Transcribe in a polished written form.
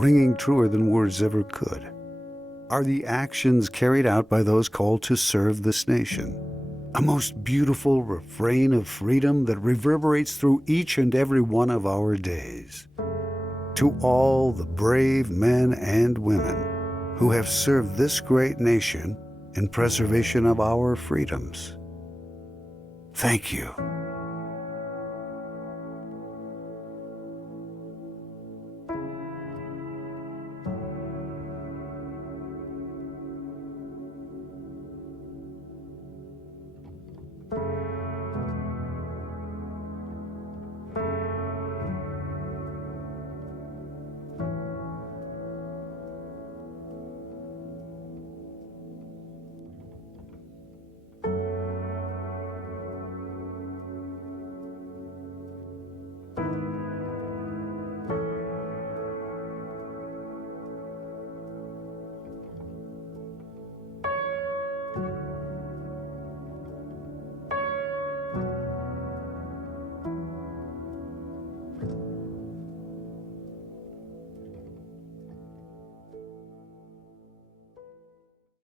ringing truer than words ever could, are the actions carried out by those called to serve this nation. A most beautiful refrain of freedom that reverberates through each and every one of our days. To all the brave men and women who have served this great nation in preservation of our freedoms, thank you.